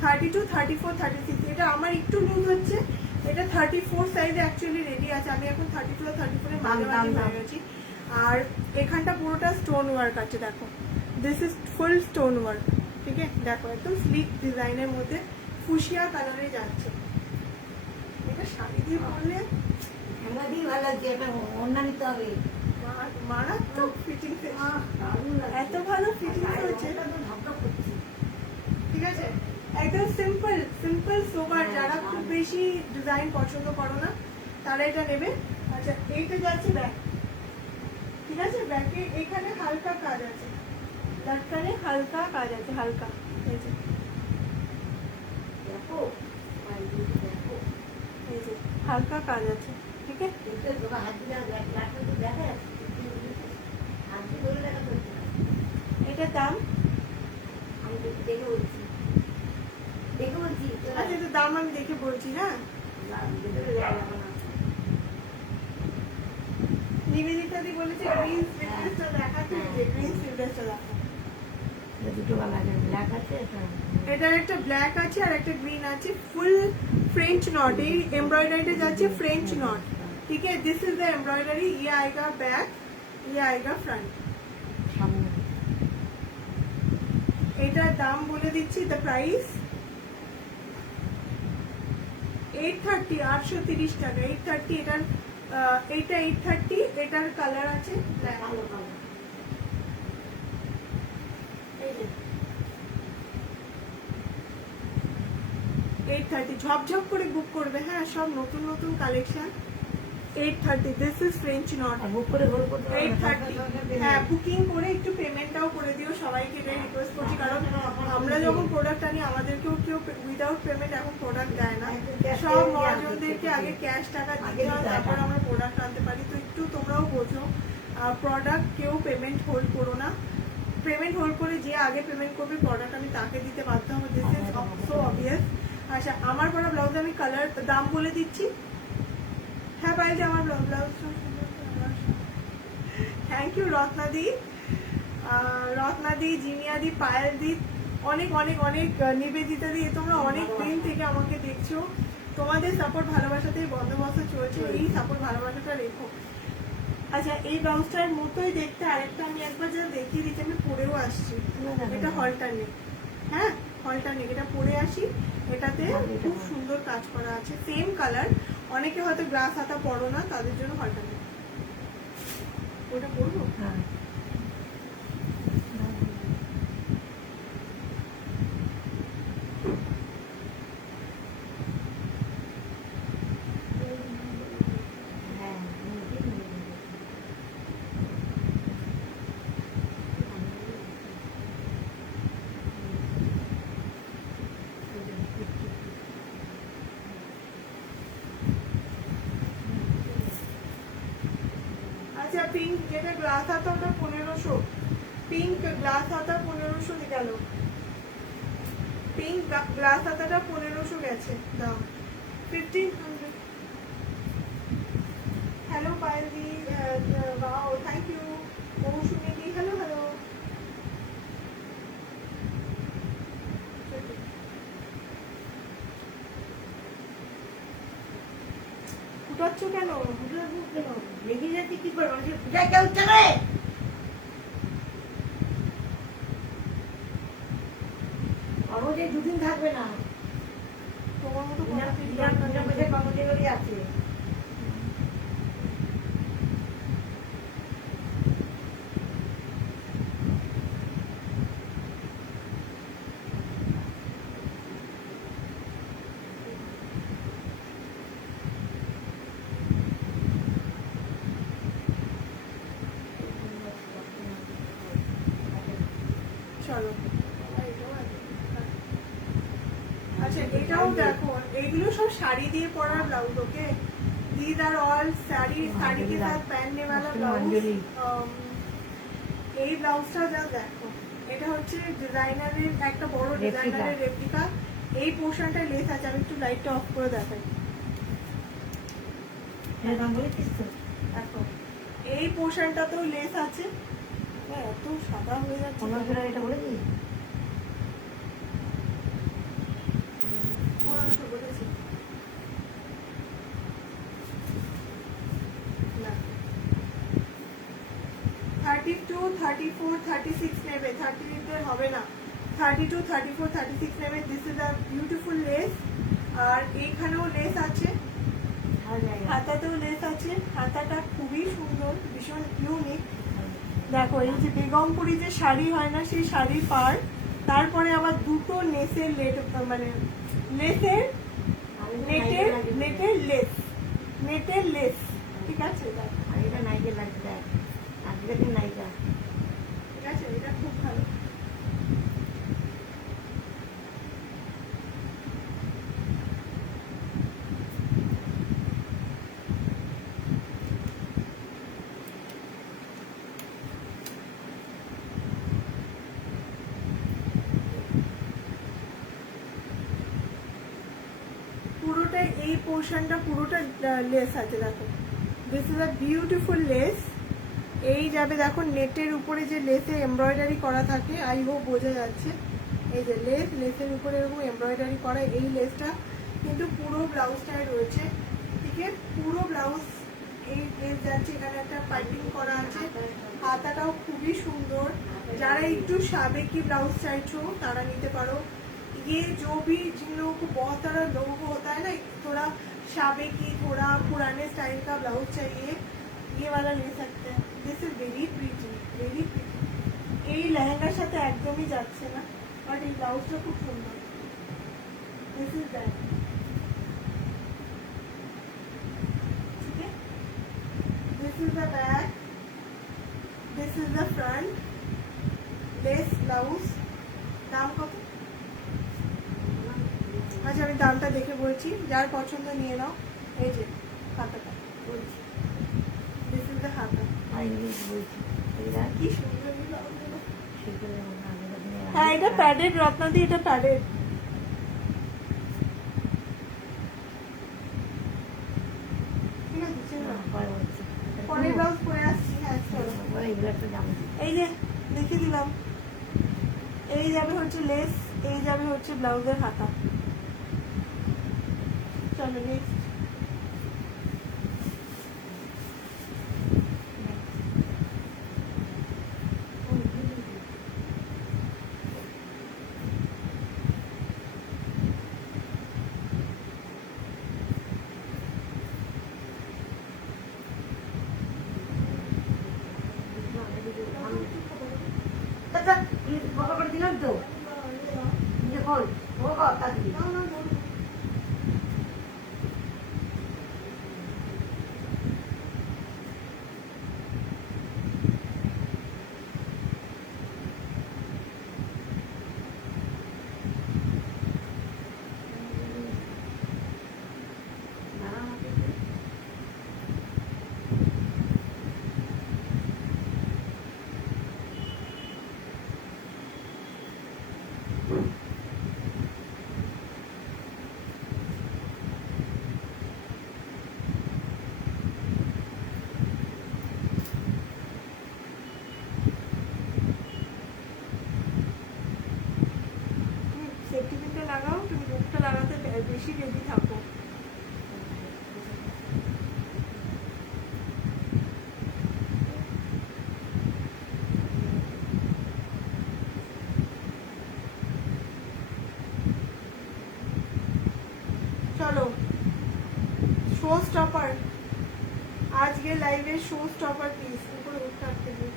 32, 34, 36 এটা আমার একটু লুজ হচ্ছে, এটা 34 সাইজে অ্যাকচুয়ালি রেডি আছে। আমি এখন 32 আর 34 এর মাঝামাঝি হয়ে গেছি। আর এখানটা পুরোটা স্টোন ওয়ার্ক আছে। দেখো this is full stone work, ঠিক আছে? দেখো একদম স্লিক ডিজাইনের মধ্যে ফুশিয়া কালারে যাচ্ছে। এটা শাড়ি দিয়ে পরলে ভালো লাগছে, এটা অন্য নিতে হবে। মারাত্মক ফিটিং, এত ভালো ফিটিং হচ্ছে, ঠিক আছে? একদম সিম্পল সিম্পল সোবার। যারা খুব বেশি ডিজাইন পছন্দ করো না তারা এটা নেবে। আচ্ছা, এইটা যাচ্ছে ব্যাক, ঠিক আছে? ব্যাকে এখানে হালকা কাজ আছে, লটকানে হালকা কাজ আছে, হালকা এই যে হালকা কাজ আছে, ঠিক আছে? এটার দাম আচ্ছা, এটার দাম আমি দেখে বলছি। হ্যাঁ, নিবেদিতা দি বলেছে গ্রিন স্লিভলেসটা দেখাতে, যে গ্রিন স্লিভলেসটা দেখা। এটার একটা ব্ল্যাক আছে আর একটা গ্রিন আছে, ফুল फ्रेंच नॉट। এই এমব্রয়ডারিটা যাচ্ছে फ्रेंच नॉट, ठीक है? This is the embroidery. ये आएगा बैक, ये आएगा फ्रंट। এটার দাম বলে দিচ্ছি, দ্য প্রাইস 830, 830 টাকা, 830। এটার এইটা 830, এটার কালার আছে ব্ল্যাক। এই যে 830, ঝপঝপ করে বুক করবে। হ্যাঁ, সব নতুন নতুন collection. 830, this is French knot. Book করে 830। হ্যাঁ, বুকিং করে একটু পেমেন্টটাও করে দিও, সবাইকে এটাই রিকোয়েস্ট করছি। কারণ আমরা যখন প্রোডাক্ট আনি আমাদেরকেও কেউ উইদাউট পেমেন্ট এখন প্রোডাক্ট দেয় না। সব মহাজনদেরকে আগে ক্যাশ টাকা দিতে হয়, তারপর আমরা প্রোডাক্ট আনতে পারি। তো একটু তোমরাও বোঝো, প্রোডাক্ট কেউ পেমেন্ট হোল্ড করো না। পেমেন্ট হোল্ড করে যে আগে পেমেন্ট করবে প্রোডাক্ট আমি তাকে দিতে বাধ্য হবো। This is so obvious. আচ্ছা, আমার পরা ব্লাউজ আমি কালার দাম বলে দিচ্ছি। হ্যাঁ, পাইলে আমার ব্লাউজ। থ্যাংক ইউ রত্নাদি, রত্নাদি, জিনিয়াদি, পায়েলদি, অনেক অনেক অনেক নিবেদিতা দি, তোমরা অনেক দিন থেকে আমাকে দেখছো। তোমাদের সাপোর্ট ভালোবাসাতেই বন্দোবস্ত চলছে, এই সাপোর্ট ভালোবাসাটা রেখো। আচ্ছা, এই ব্লাউজটার মতোই দেখতে আরেকটা আমি একবার যা দেখিয়ে দিচ্ছি, আমি পরেও আসছি। এটা হলটার নেক। হ্যাঁ, হলটার নেক, এটা পরে আসি। এটাতে খুব সুন্দর কাজ করা আছে, সেম কালার। অনেকে হয়তো গ্লাস হাতা পরো না, তাদের জন্য হলটার নেক। ওটা পরবো। হ্যাঁ, আচ্ছা, পিঙ্ক যেটা গ্লাস হাতা ওটা 1500, পিঙ্ক গ্লাস হাতা 1500 গেল। পিঙ্ক গ্লাস হাতাটা 1500 গেছে দাম, 1500। wow, thank you. Mousumi the, hello, hello. ফুটাচ্ছ কেন? ফুটার মুখ কেন? রেগে যাচ্ছে কি করে? মানুষের ফুটায় কেউ চলে? কর্মচারী দুদিন থাকবে না। তোমার মতো বিনা পয়সায় কর্মচারী আছে। চলো। আচ্ছা, এটাও দেখো, এগুলো সব শাড়ি দিয়ে পরার blouse. Okay, these are all sari के साथ पहनने वाला ब्लाउज। এই ব্লাউজটা যা দেখো, এটা হচ্ছে ডিজাইনারের, একটা বড় ডিজাইনারের রেপ্লিকা। এই পোর্শনটা লেস আছে। আমি একটু লাইটটা অফ করে দেখাই। দেখো, এই পোর্শনটাতেও লেস আছে। এত সাদা হয়ে যাচ্ছে। 1500 এটা বলেছি। 1500 বলেছি না। 32, 34, 36 নেবে। 30 তে হবে না। 32, 34, 36 নেবে। This is a beautiful lace. আর এইখানেও লেস আছে, হাতাতেও লেস আছে। হাতাটা খুবই সুন্দর, ভীষণ ইউনিক। দেখো, এই যে বেগমপুরি যে শাড়ি হয় না, সেই শাড়ির পার, তারপরে আবার দুটো নেসের লেট, মানে লেসের নেটের লেস। ঠিক আছে, আর এটা নাইকে লাগছে। আজকে নাইকা। ঠিক আছে, এটা খুব ভালো। পুরোটা এই পোর্শনটা পুরোটা লেস আছে। দেখো, this is a beautiful less. এই যাবে, দেখো নেটের উপরে যে লেসে এমব্রয়ডারি করা থাকে, আই হোপ বোঝা যাচ্ছে। এই যে লেসের উপরে এরকম এমব্রয়ডারি করা, এই লেসটা কিন্তু পুরো ব্লাউজটায় রয়েছে। ঠিক আছে, পুরো ব্লাউজ এই লেস যাচ্ছে। এখানে একটা পাইপিং করা আছে। হাতাটাও খুবই সুন্দর। যারা একটু সাবেকি ব্লাউজ চাইছো তারা নিতে পারো। ये जो भी जिन लोगों को बहुत सारा लोगों को होता है ना, थोड़ा साबेकी, थोड़ा पुराने स्टाइल का ब्लाउज चाहिए, ये वाला ले सकते हैं। This is very pretty, very pretty. এই লেহেঙ্গার সাথে একদমই যাচ্ছে না, বাট এই ব্লাউজটা খুব সুন্দর। This is that. ঠিক আছে, this is the back, this is the front. Less blouse. দাম কত? আচ্ছা, আমি দামটা দেখে বলছি। যার পছন্দ নিয়ে নাও। এই যে হাতাটা বলছি, দিস ইজ দ্য হাতা। কি সুন্দর এই ব্লাউজগুলো। হ্যাঁ, এটা প্যাডেড রত্নাদি, এটা প্যাডেড। ঠিক আছে, চলো পরের ব্লাউজ পরে আসছি। হ্যাঁ, চলো। এই যে দেখে দিলাম। এই যাবে হচ্ছে লেস, এই যাবে হচ্ছে ব্লাউজের হাতা। চলো নেক্সট। দিলাম তো খোল ও তাড়াতাড়ি। স্টপার, আজকে লাইভে শো স্টপার পিস উপরে উঠতে আসতে দিয়ে।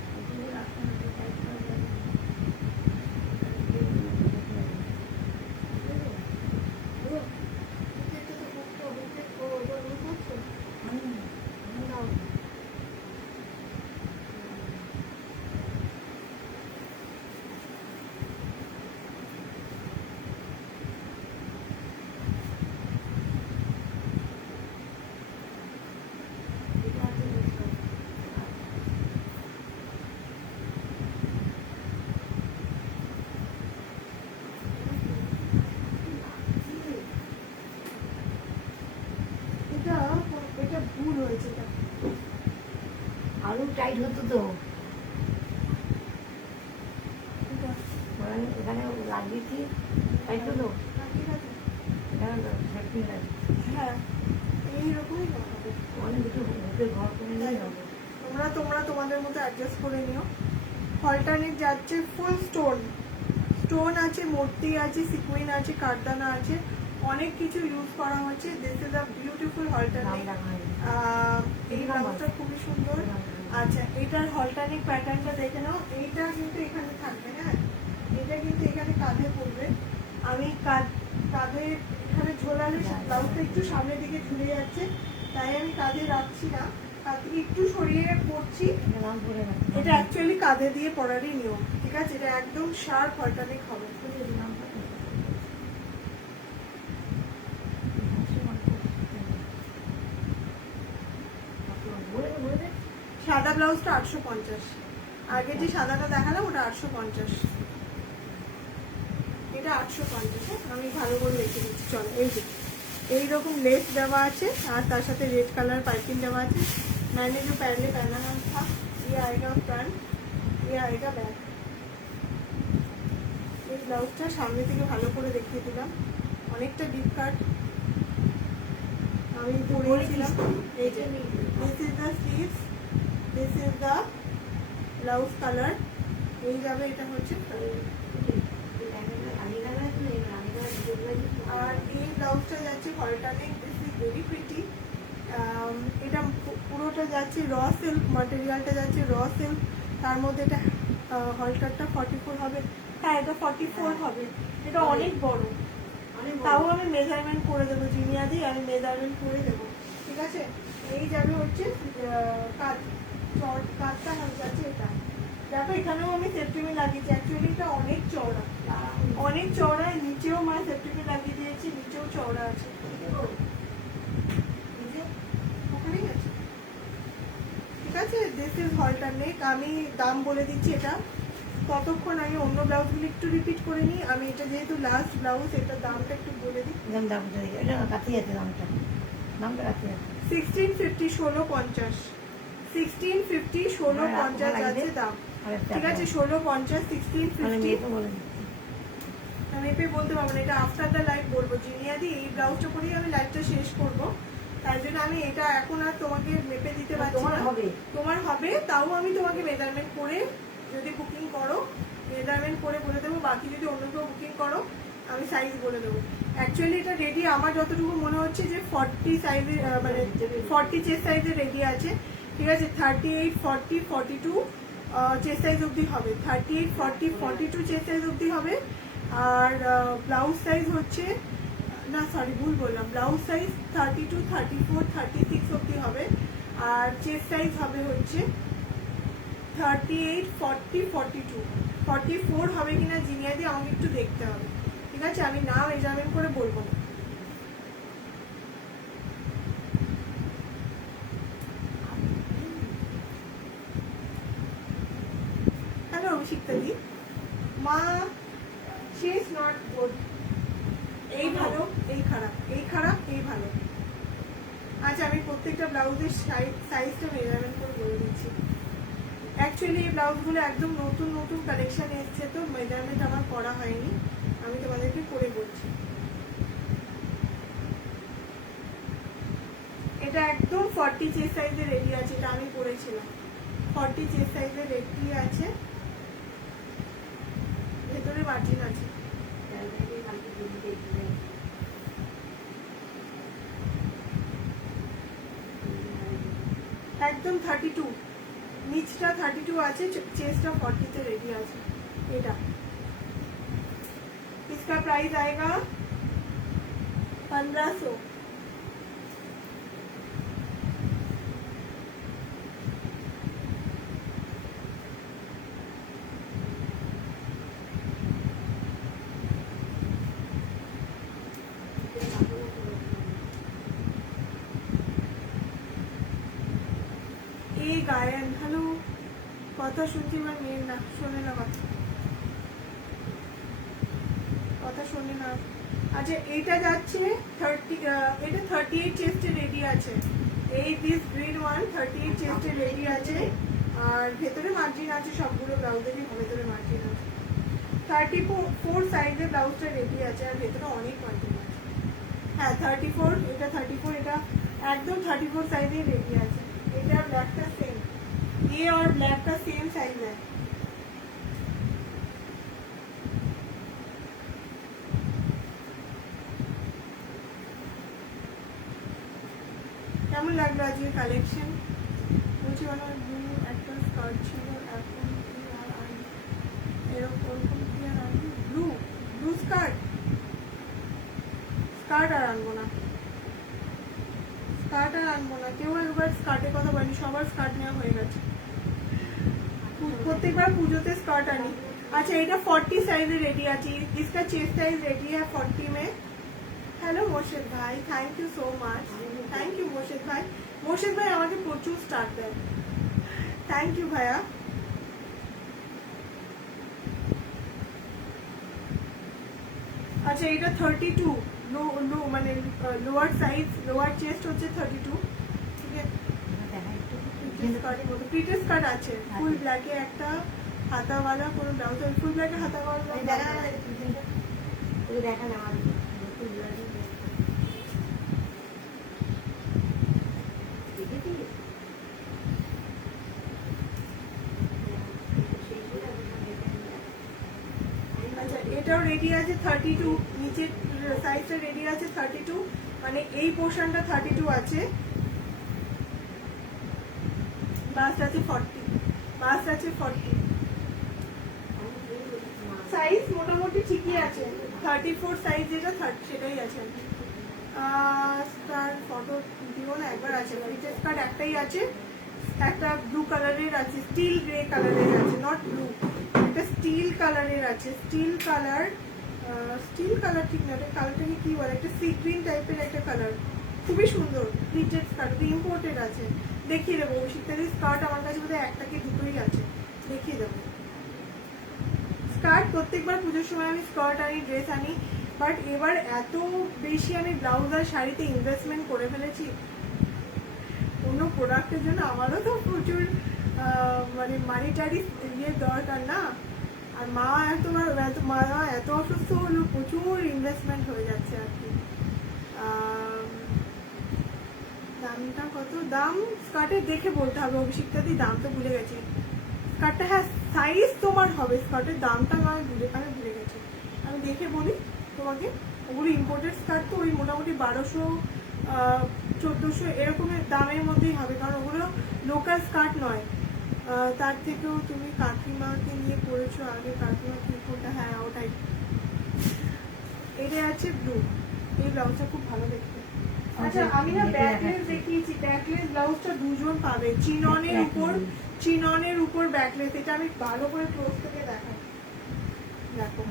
এটা ভুল হয়েছে, এটা আলু টাইট হতো তো, এখানে লাগিয়েছি টাইট হতো, ঠিক আছে। হ্যাঁ এইরকমই হবে, অনেক কিছু ঘর করে নিয়ে হবে। তোমরা তোমাদের মতো অ্যাডজাস্ট করে নিও। অল্টারনেট যাচ্ছে ফুল স্টোন, স্টোন আছে, মূর্তি আছে, সিকুইন আছে, কারদানা আছে, অনেক কিছু ইউজ করা হচ্ছে। This is a beautiful alternate. এই ব্লাউজটা খুবই সুন্দর। আচ্ছা, এটার অল্টারনেট প্যাটার্নটা দেখে নাও। এইটা কিন্তু এখানে থাকবে, হ্যাঁ এটা কিন্তু এখানে কাঁধে পড়বে। আমি কাঁধে এখানে ঝোলালে ব্লাউজটা একটু সামনের দিকে ঝুলে যাচ্ছে, তাই আমি কাঁধে রাখছি না, কাঁধ থেকে একটু সরিয়ে পড়ছি। এটা অ্যাকচুয়ালি কাঁধে দিয়ে পরারই নিয়ম, ঠিক আছে? এটা একদম শার্প অল্টারনেট হবে। সাদা ব্লাউজটা 850, আগে যে সাদাটা দেখালাম ওটা 850, এটা 850। আমি ভালো করে রেখে দিচ্ছি। চলো, এই যে এইরকম লেস দেওয়া আছে আর তার সাথে রেড কালার পাইপিং দেওয়া আছে। मैंने जो पहले पहना था ये आएगा फ्रंट, ये आएगा बैक। এই ব্লাউজটা সামনে থেকে ভালো করে দেখিয়ে দিলাম, অনেকটা ডিপ কাট আমি পরেছিলাম। এই যে this is the sleeves, this is the blouse colour. এই যাবে, এটা হচ্ছে আর এই ব্লাউজটা যাচ্ছে alternate. This is very pretty. এটা পুরোটা যাচ্ছে র সিল্ক, ম্যাটেরিয়ালটা যাচ্ছে র সিল্ক, তার মধ্যে এটা হলটারটা 44 হবে। হ্যাঁ এটা 44 হবে, এটা অনেক বড়, তাও আমি মেজারমেন্ট করে দেবো জিনিয়াদি, আমি মেজারমেন্ট করে দেবো, ঠিক আছে? এই যাবে হচ্ছে কাজটা যাচ্ছে এটা। দেখো এখানেও আমি সেফটিমি লাগিয়েছি, অ্যাকচুয়ালি এটা অনেক চওড়া, অনেক চওড়া। নিচেও মানে সেফটিমি লাগিয়ে দিয়েছি, নিচেও চওড়া আছে, ঠিক আছে? This is alternate. আমি দাম বলে দিচ্ছি এটা, ততক্ষণ আমি অন্য ব্লাউজগুলো একটু রিপিট করে নিই। আমি এটা যেহেতু লাস্ট ব্লাউজ, এটা দামটা একটু বলে দিই। 1650, 1650, 1650, 1650 আছে দাম, ঠিক আছে? 1650, 1650। আমি এপে বলতে পারবো না, এটা আফটার দ্য লাইভ বলবো। জিনিয়াদি এই ব্লাউজটা করেই আমি লাইভটা শেষ করব, তাই জন্য আমি এটা এখন আর তোমাকে মেপে দিতে পারছি না। তোমার হবে, তাও আমি তোমাকে মেজারমেন্ট করে, যদি বুকিং করো মেজারমেন্ট করে বলে দেবো। বাকি যদি অন্য কেউ বুকিং করো আমি সাইজ বলে দেবো। অ্যাকচুয়ালি এটা রেডি আমার যতটুকু মনে হচ্ছে যে 40 সাইজের, মানে 40 চেস্ট সাইজের রেডি আছে, ঠিক আছে? 38, 40, 42 চেস্ট সাইজ অবধি হবে, 38, 40, 42 চেস্ট সাইজ অবধি হবে। আর ব্লাউজ সাইজ হচ্ছে, না সরি ভুল বললাম, ব্লাউজ সাইজ 32, 34, 36 অবধি হবে। আর চেস্ট সাইজ হবে হচ্ছে 38, 40, 42, 44 হবে কিনা জিনিয়াদি আমাকে একটু দেখতে হবে, ঠিক আছে? আমি না মেজারমেন্ট করে বলবো না। হ্যালো অভিষিক্তা দি, মা শি ইজ নট গুড। এই ভালো, এই খারাপ, এই খারাপ, এই ভালো। আচ্ছা, আমি প্রত্যেকটা ব্লাউজের সাইজটা মেজারমেন্ট করে বলে দিচ্ছি। অ্যাকচুয়ালি এই ব্লাউজগুলো একদম নতুন নতুন কালেকশন এসছে, তো মেজারমেন্ট আমার করা হয়নি, আমি তোমাদেরকে করে বলছি। এটা একদম 40 চেস্ট সাইজের রেডি আছে, এটা আমি পরেছিলাম। 40 চেস্ট সাইজের রেডি আছে, ভেতরে মার্জিন আছে। একদম 32, নিচটা 32 আছে, চেस्टটা 40 তে रेडी আছে। এটা इसका प्राइस आएगा 1500। এই গায়ন হ্যালো, কথা শুনছি আমার মেয়ের না, শোনে না কথা শোনে না। আচ্ছা এইটা যাচ্ছে 30, এটা 38 চেস্টে রেডি আছে। এই দিস গ্রিন ওয়ান 38 চেস্টে রেডি আছে, আর ভেতরে মার্জিন আছে, সবগুলো ব্লাউজেরই ভেতরে মার্জিন আছে। 34 সাইজের ব্লাউজটা রেডি আছে, আর ভেতরে অনেক মার্জিন আছে। হ্যাঁ 34, এটা 34, এটা একদম 34 সাইজে রেডি আছে। এটা ব্ল্যাকটা সেম, ये और ब्लैक का सेम साइज है। কেমন লাগলো আজকের কালেকশন? বলছি আমার ব্লু একটা স্কার্ট ছিল, এখন কি আর আনি? এরকম কি আর আনি? ব্লু স্কার্ট আর আনবো না, কেউ একবার স্কার্টের কথা বলেনি, সবার স্কার্ট নেওয়া হয়ে গেছে। প্রত্যেকবার পুজোতে স্কার্ট আনি। अच्छा এটা 40 সাইজে রেডি আছে, इसका चेस्ट साइज रेडी है 40 में। हेलो मोर्শেদ ভাই, thank you so much, thank you Morshed ভাই। মোর্শেদ ভাই আমাকে প্রচুর স্টার্ট দেয়, থ্যাংক ইউ ভাইয়া। আচ্ছা এটা 32 লো মানে লোয়ার সাইজ, লোয়ার চেস্ট হচ্ছে 32, ঠিক আছে। প্রিটের স্কার্ট আছে ফুল ব্ল্যাকে, একটা হাতাওয়ালা কোনো ব্লাউজ, ফুল ব্ল্যাকে হাতাওয়ালা দেখা না এটাও রেডি আছে 32, নিচের সাইজটা রেডি আছে 32, মানে এই পোর্শনটা 32 আছে, বাস্ট আছে 40, সাইজ মোটামুটি ঠিকই আছে। 34 সাইজ যেটা সেটাই আছে। তার ফটো দিও না, একবার আছে প্রিন্টেড স্কার্ট একটাই আছে, একটা ব্লু কালারের আছে, স্টিল গ্রে কালারের আছে, নট ব্লু, একটা স্টিল কালারের আছে, স্টিল কালার ঠিক না, এটা কালারটাকে কি বলে, একটা সি গ্রিন টাইপের একটা কালার, খুবই সুন্দর প্রিন্টেড স্কার্ট, ইম্পোর্টেড আছে। দেখিয়ে দেবো, শীতকালের স্কার্ট আমার কাছে বোধহয় একটা কি দুটোই আছে, দেখিয়ে দেবো। স্কার্ট প্রত্যেকবার পুজোর সময় আমি স্কার্ট আনি, ড্রেস আনি, বাট এবার এত বেশি আমি ব্লাউজ আর শাড়িতে ইনভেস্টমেন্ট করে ফেলেছি অন্য প্রোডাক্টের জন্য। আমারও তো প্রচুর মানে মানিটারি ইয়ে দরকার না, আর মা এত অসুস্থ হলো, প্রচুর ইনভেস্টমেন্ট হয়ে যাচ্ছে আর কি। দামটা কত, দাম স্কার্টের দেখে বলতে হবে, অভিষিক্তাদি দাম তো ভুলে গেছি। স্কার্টটা হ্যাঁ সাইজ তোমার হবে, স্কার্টের দামটা আমি ভুলে গেছি, আমি দেখে বলি তোমাকে। ওগুলো ইম্পোর্টেড স্কার্ট তো ওই মোটামুটি 1200 1400 এরকমের দামের মধ্যেই হবে, কারণ ওগুলো লোকাল স্কার্ট নয়। তার থেকেও তুমি কাকিমাকে নিয়ে পড়েছো আগে, কাকিমা কি কোনটা, হ্যাঁ ওটাই। এটা আছে ব্লু, এই ব্লাউজটা খুব ভালো দেখতে। আচ্ছা আমি না ব্যাকলেস দেখিয়েছি, ব্যাকলেস ব্লাউজটা দুজন পাবে, চিননের উপর ব্যাকলেস, এটা আমি ভালো করে ক্লোজ থেকে দেখাই। দেখো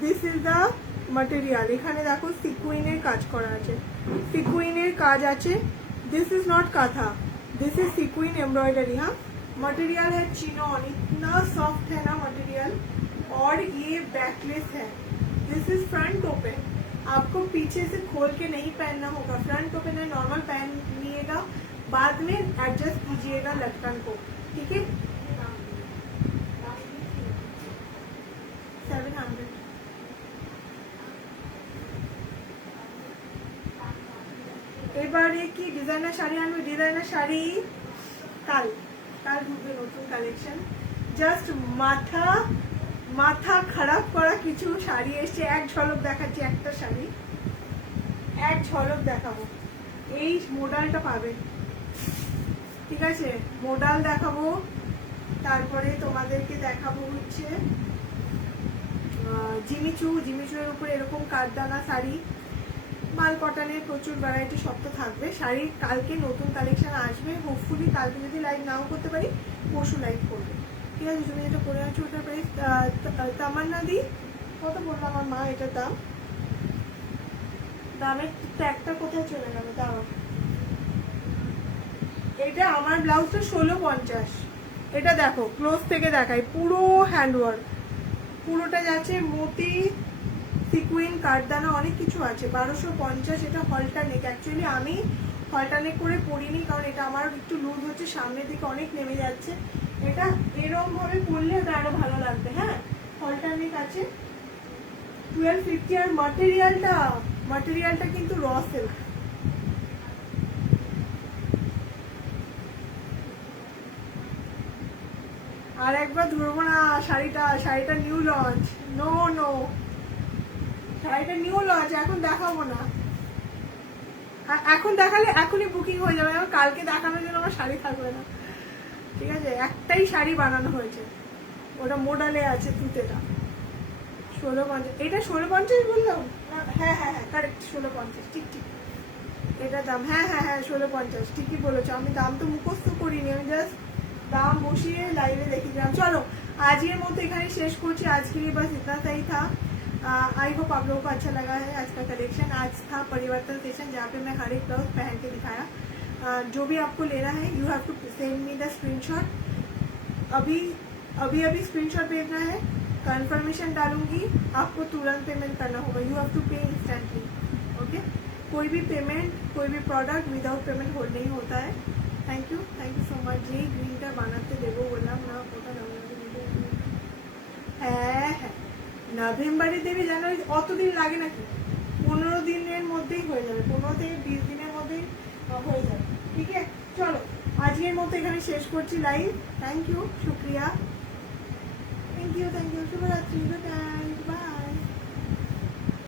দিস ইজ দা material, এখানে দেখো সিকুইনের কাজ করা আছে, সিকুইনের কাজ আছে। This is not kantha, this is sequins embroidery. हाँ मटेरियल है चिनॉन, इतना सॉफ्ट है ना मटेरियल, और ये बैकलेस है। दिस इज फ्रंट ओपन, आपको पीछे से खोल के नहीं पहनना होगा, फ्रंट ओपन है, नॉर्मल पहनिएगा, बाद में एडजस्ट कीजिएगा लटकन को, ठीक है। 700। এবারে কি ডিজাইনার শাড়ি আনবে, ডিজাইনার শাড়ি কাল ঢুকবে নতুন কালেকশন। জাস্ট মাথা খারাপ করা কিছু শাড়ি এসছে, এক ঝলক দেখাচ্ছি, একটা শাড়ি এক ঝলক দেখাবো। এই মডেলটা পাবে, ঠিক আছে, মোডাল দেখাবো, তারপরে তোমাদেরকে দেখাবো হচ্ছে জিমিচুর উপরে এরকম কাঠদানা শাড়ি, মাল কটনের প্রচুর ভ্যারাইটি সব তো থাকবে। শাড়ির কালকে নতুন কালেকশন আসবে, হোপফুলি কালকে যদি লাইভ নাও করতে পারি পরশু লাইভ করবে, ঠিক আছে। তুমি যেটা পরে আছো ওটার প্রাইস তামান্না দি কত বললো আমার মা, এটার দামের ট্যাগটা কোথায় চলে গেল, দাও। এটা আমার ব্লাউজটা 1650। এটা দেখো ক্লোজ থেকে দেখাই, পুরো হ্যান্ডওয়ার্ক, পুরোটা যাচ্ছে মতি সিকুইন কাঠদানা অনেক কিছু আছে। 1250। এটা হলটা নেক, অ্যাকচুয়ালি আমি হলটা নেক করে পরিনি কারণ এটা আমার একটু লুজ হচ্ছে, সামনের দিকে অনেক নেমে যাচ্ছে। এটা এরকম ভাবে পরলে এটা আরো ভালো লাগবে। হ্যাঁ, হলটা নেক আছে 1250। আর মাটেরিয়ালটা কিন্তু র সিল্ক। আর একবার ধরবো না শাড়িটা নিউ লঞ্চ। নো শাড়িটা নিউ লঞ্চ, এখন দেখাবো না। এখন দেখালে এখনই বুকিং হয়ে যাবে, আমার কালকে দেখানোর জন্য আমার শাড়ি থাকবে না, ঠিক আছে। একটাই শাড়ি বানানো হয়েছে, ওটা মোডালে আছে তুতেটা। 1650। এটা 1650 বললাম? হ্যাঁ কারেক্ট 1650, ঠিক। এটা দাম হ্যাঁ 1650, ঠিকই বলেছো। আমি দাম তো মুখস্থ করিনি, আমি জাস্ট दाम बसिए लाइव देखिए। चलो आज ये मत एखाने शेष करছি। आज के लिए बस इतना सा ही था। आई होप आप लोगों को अच्छा लगा है आज का कलेक्शन। आज था परिवर्तन सेशन जहाँ पे मैं हर एक ब्लाउज पहन के दिखाया। जो भी आपको लेना है you have to send me the screenshot. अभी स्क्रीनशॉट भेजना है, कंफर्मेशन डालूंगी, आपको तुरंत पेमेंट करना होगा। You have to pay instantly, okay. कोई भी पेमेंट, कोई भी प्रोडक्ट विदाउट पेमेंट होल्ड नहीं होता है। Thank you so much. जी ग्रीनটা বানাতে দেবো বললাম না, ওটা হ্যাঁ নভেম্বরে দেবে, জানুয়ারি অতদিন লাগে নাকি? 15 দিনের মধ্যেই হয়ে যাবে, 15 থেকে 20 দিনের মধ্যেই হয়ে যাবে, ঠিক আছে। চলো আজকের মতো এখানে শেষ করছি লাইভ। থ্যাংক ইউ, শুক্রিয়া, থ্যাংক ইউ, শুভরাত্রি, গুড নাইট, বাই।